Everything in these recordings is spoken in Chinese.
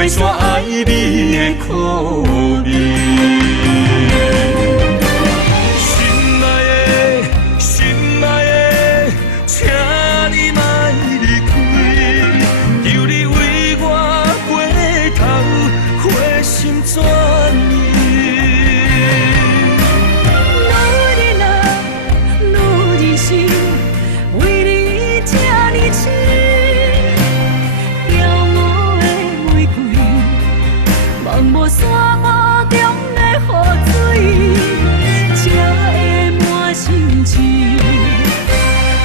袂煞爱你的苦味。心爱的，心爱的，请你莫离开，求你为我过头，回心转意。无沙漠中的雨水，才会满心情。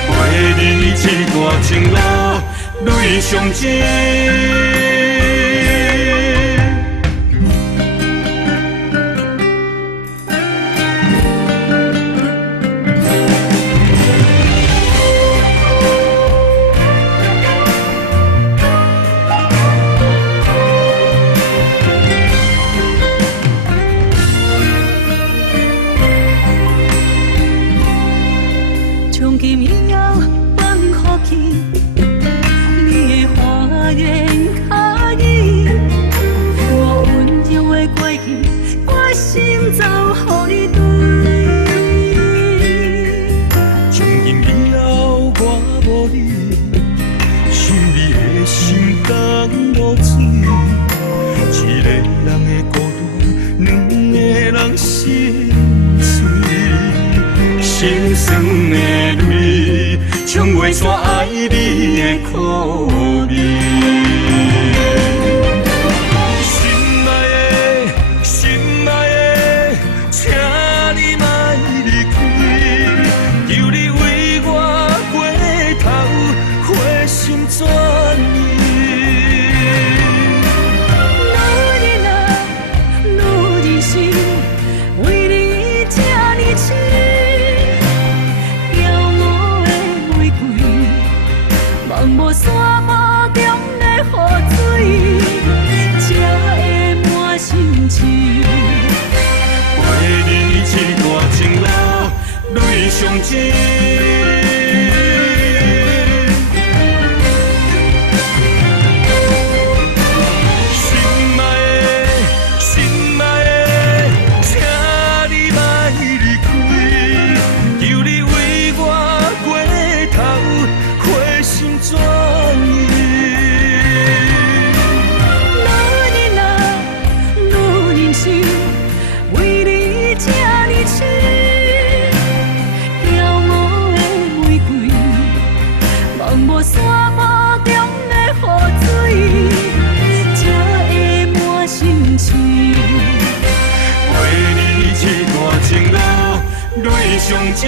陪你一段情路，泪相知。从今以后，放乎去，你的花言巧语，我温柔的过去，我心走予你对。从今以后，我无你，想你的心甘无水。一个人的孤独，两个人心碎。心酸的泪，冲袂煞爱你的苦味。心爱的，心爱的，请你莫离开，求你为我过头，回心转意。愈日心，为你这呢痴。无沙漠中的雨水，才会满心情。陪你一段情路，泪相知。无沙漠中的雨水，才会满心情。陪你一段情路，泪相知。